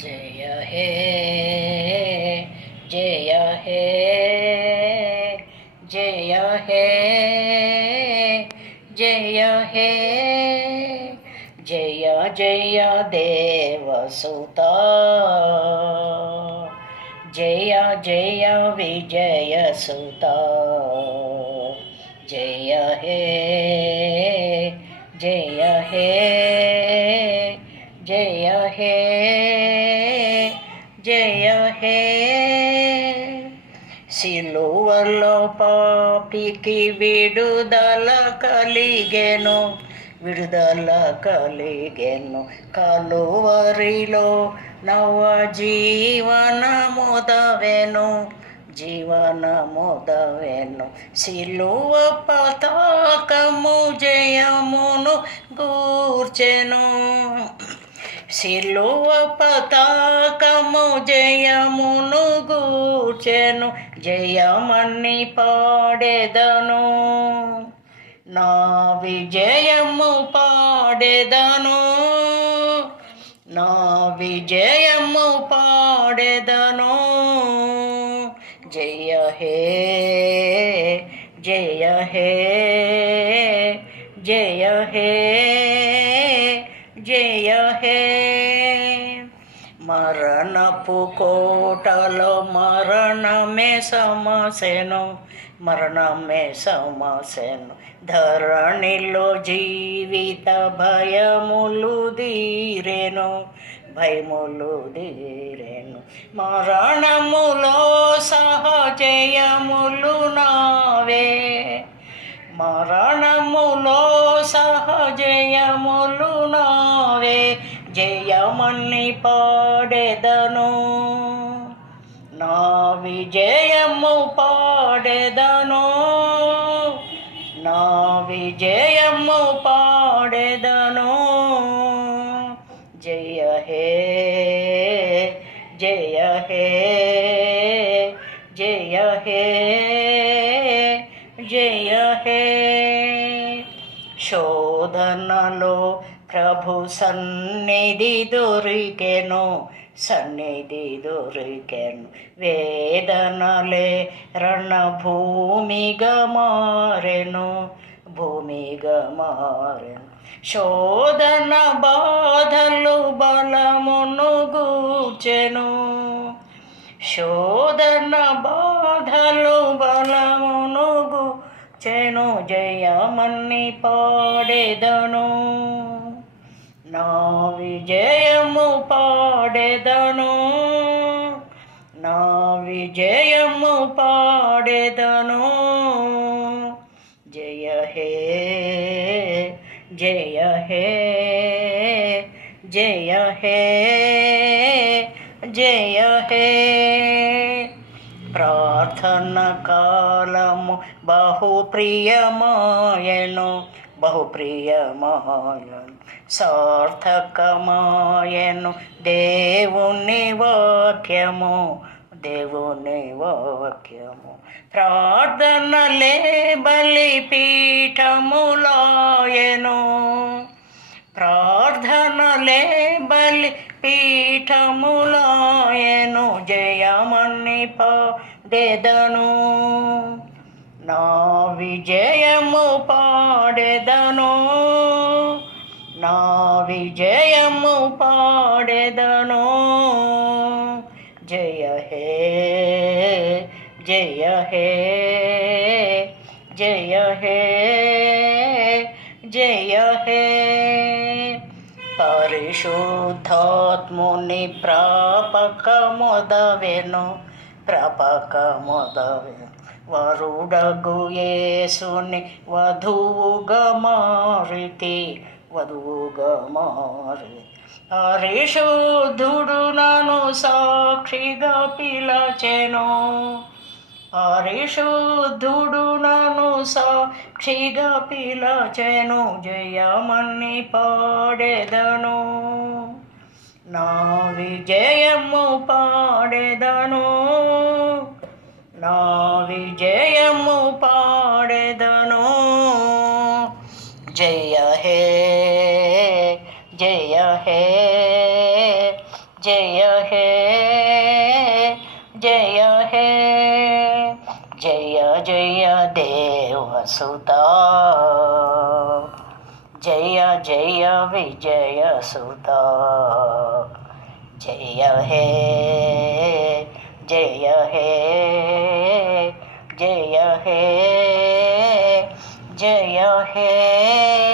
जय हे जय हे जय हे जय हे जय जय देवसुता जय जय विजयसुता जय हे जय हे जय हे जय हे సిలువలో పాపికి విడుదల కలిగెను కలువరిలో నవ జీవనముదవెను సిలువ పతాకము జయమును గూర్చెను సిలువ పతాకము జయమును గూర్చెను జయమని పాడెదను నా విజయము పాడెదను నా విజయము పాడెదను జయ హే జయ హే జయ హే జయ హే మరణపు కోటలో మరణమే సమసెను ధరణిలో జీవిత భయములు దీరెను మరణములో సహజయములు నావే మరణములో సహజయములు నావే జయమని పాడెదను నా విజయము పాడెదను నా విజయము పాడెదను జయ హే జయ హే జయ హే జయ హే శోధనలో ప్రభు సన్నిధి దొరికెను వేదనలే రణభూమిగా మారెను శోధన బాధలు బలమును గూర్చెను జయమని పాడెదను నా విజయము పాడెదను నా విజయము పాడెదను జయ హే జయ హే జయ హే జయ హే ప్రార్థన కాలము బహుప్రియమాయను సార్థకమాయను దేవుని వాక్యము ప్రార్థనలే బలిపీఠములాయను జయమని పాడెదను నా విజయము పాడెదను నా విజయము పాడెదను జయ హే జయ హే జయ హే జయ హే పరిశుద్ధాత్ముని ప్రాపకమొదవెను వరుడగు యేసుని వధువుగా మారితి పరిశుద్ధుడు నన్ను సాక్షిగా పిలచెను జయమని పాడెదను నా విజయము పాడెదను నా విజయము పాడెదను జయ హే जय हे जय हे जय हे जय जय देवसुता जय जय विजयसुता जय हे जय हे जय हे जय हे